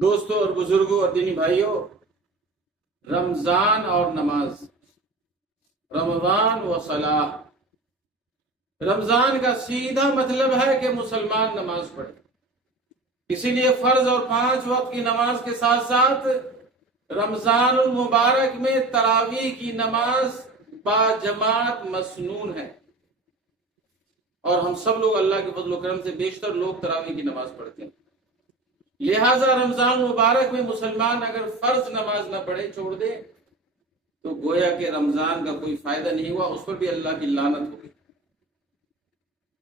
دوستوں اور بزرگوں اور دینی بھائیوں، رمضان اور نماز، رمضان و صلاح۔ رمضان کا سیدھا مطلب ہے کہ مسلمان نماز پڑھے، اسی لیے فرض اور 5 وقت کی نماز کے ساتھ ساتھ رمضان المبارک میں تراویح کی نماز باجماعت مسنون ہے، اور ہم سب لوگ اللہ کے فضل و کرم سے بیشتر لوگ تراویح کی نماز پڑھتے ہیں۔ لہٰذا رمضان مبارک میں مسلمان اگر فرض نماز نہ پڑھے، چھوڑ دے، تو گویا کہ رمضان کا کوئی فائدہ نہیں ہوا، اس پر بھی اللہ کی لعنت ہوگی،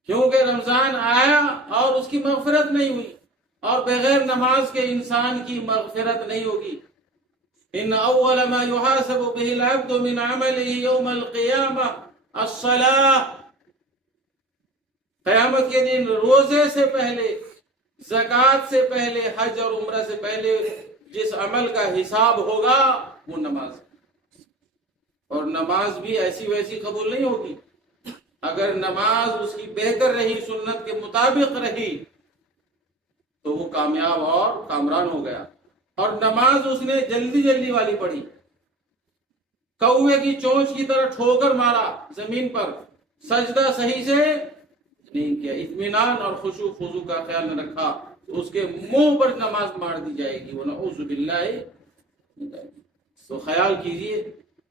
کیونکہ رمضان آیا اور اس کی مغفرت نہیں ہوئی، اور بغیر نماز کے انسان کی مغفرت نہیں ہوگی۔ ان اول ما يحاسب به العبد من عمله يوم القيامة الصلاة۔ قیامت کے دن روزے سے پہلے، زکوٰۃ سے پہلے، حج اور عمرہ سے پہلے جس عمل کا حساب ہوگا وہ نماز ہے، اور نماز بھی ایسی ویسی قبول نہیں ہوگی۔ اگر نماز اس کی بہتر رہی، سنت کے مطابق رہی، تو وہ کامیاب اور کامران ہو گیا، اور نماز اس نے جلدی جلدی والی پڑھی، کوے کی چونچ کی طرح ٹھوکر مارا زمین پر، سجدہ صحیح سے نہیں کیا، اطمینان اور خشوع خضوع کا خیال نہ رکھا، تو اس کے منہ پر نماز مار دی جائے گی، وَنَعُوذُ بِاللَّهِ۔ تو خیال کیجئے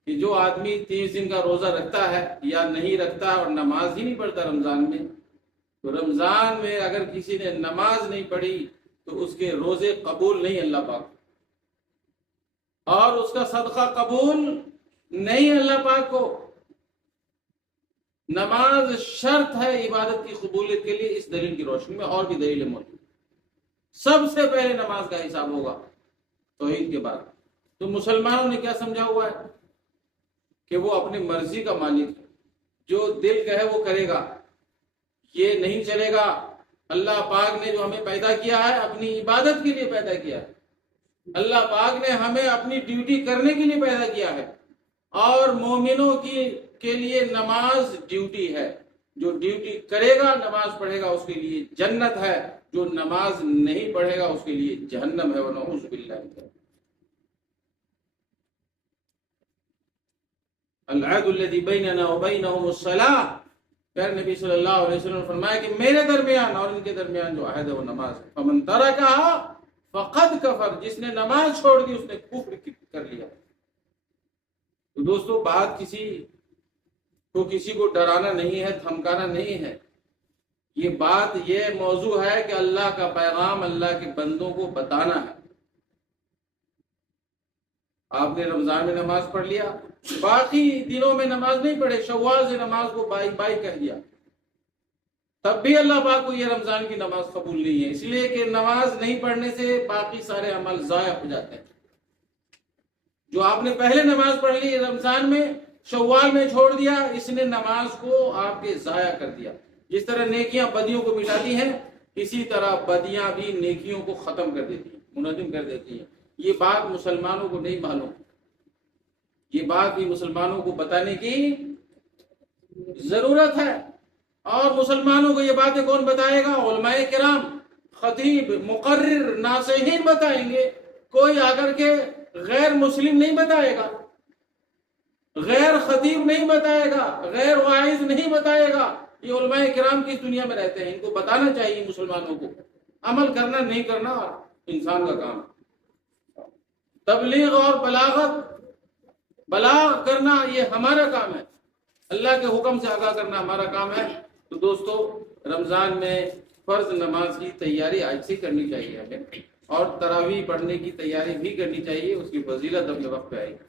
کہ جو آدمی 30 دن کا روزہ رکھتا ہے یا نہیں رکھتا اور نماز ہی نہیں پڑھتا رمضان میں، تو رمضان میں اگر کسی نے نماز نہیں پڑھی تو اس کے روزے قبول نہیں اللہ پاک، اور اس کا صدقہ قبول نہیں اللہ پاک کو۔ نماز شرط ہے عبادت کی قبولیت کے لیے، اس دلیل کی روشنی میں اور بھی دلیلیں موجود۔ سب سے پہلے نماز کا حساب ہوگا توحید کے بعد۔ تو مسلمانوں نے کیا سمجھا ہوا ہے کہ وہ اپنی مرضی کا مالک ہے، جو دل کہے وہ کرے گا، یہ نہیں چلے گا۔ اللہ پاک نے جو ہمیں پیدا کیا ہے اپنی عبادت کے لیے پیدا کیا ہے، اللہ پاک نے ہمیں اپنی ڈیوٹی کرنے کے لیے پیدا کیا ہے، اور مومنوں کے لیے نماز ڈیوٹی ہے۔ جو ڈیوٹی کرے گا، نماز پڑھے گا، اس کے لیے جنت ہے، جو نماز نہیں پڑھے گا اس کے لیے جہنم ہے، ونعوذ باللہ۔ العہد الذی بیننا وبینہم الصلاۃ۔ پھر نبی صلی اللہ علیہ وسلم نے فرمایا کہ میرے درمیان اور ان کے درمیان جو عہد ہے وہ نماز ہے۔ فمن ترکھا فقد کفر۔ جس نے نماز چھوڑ دی اس نے کفر کر لیا۔ تو دوستو، بات کسی کو ڈرانا نہیں ہے، دھمکانا نہیں ہے، یہ بات یہ موضوع ہے کہ اللہ کا پیغام اللہ کے بندوں کو بتانا ہے۔ آپ نے رمضان میں نماز پڑھ لیا، باقی دنوں میں نماز نہیں پڑھے، شوال سے نماز کو بائی بائی کہہ دیا، تب بھی اللہ پاک کو یہ رمضان کی نماز قبول نہیں ہے، اس لیے کہ نماز نہیں پڑھنے سے باقی سارے عمل ضائع ہو جاتے ہیں۔ جو آپ نے پہلے نماز پڑھ لی رمضان میں، شوال میں چھوڑ دیا، اس نے نماز کو آپ کے ضائع کر دیا۔ جس طرح نیکیاں بدیوں کو مٹاتی ہیں، اسی طرح بدیاں بھی نیکیوں کو ختم کر دیتی ہیں، منہدم کر دیتی ہیں۔ یہ بات مسلمانوں کو نہیں معلوم، یہ بات بھی مسلمانوں کو بتانے کی ضرورت ہے۔ اور مسلمانوں کو یہ باتیں کون بتائے گا؟ علماء کرام، خطیب، مقرر، ناصحین بتائیں گے۔ کوئی آ کر کے غیر مسلم نہیں بتائے گا، غیر خطیب نہیں بتائے گا، غیر واعظ نہیں بتائے گا۔ یہ علماء کرام کی اس دنیا میں رہتے ہیں، ان کو بتانا چاہیے مسلمانوں کو۔ عمل کرنا نہیں کرنا انسان کا کام، تبلیغ اور بلاغ کرنا یہ ہمارا کام ہے، اللہ کے حکم سے آگاہ کرنا ہمارا کام ہے۔ تو دوستو، رمضان میں فرض نماز کی تیاری آج سے کرنی چاہیے ہمیں، اور تراویح پڑھنے کی تیاری بھی کرنی چاہیے، اس کی فضیلت اپنے وقت پہ آئے گی۔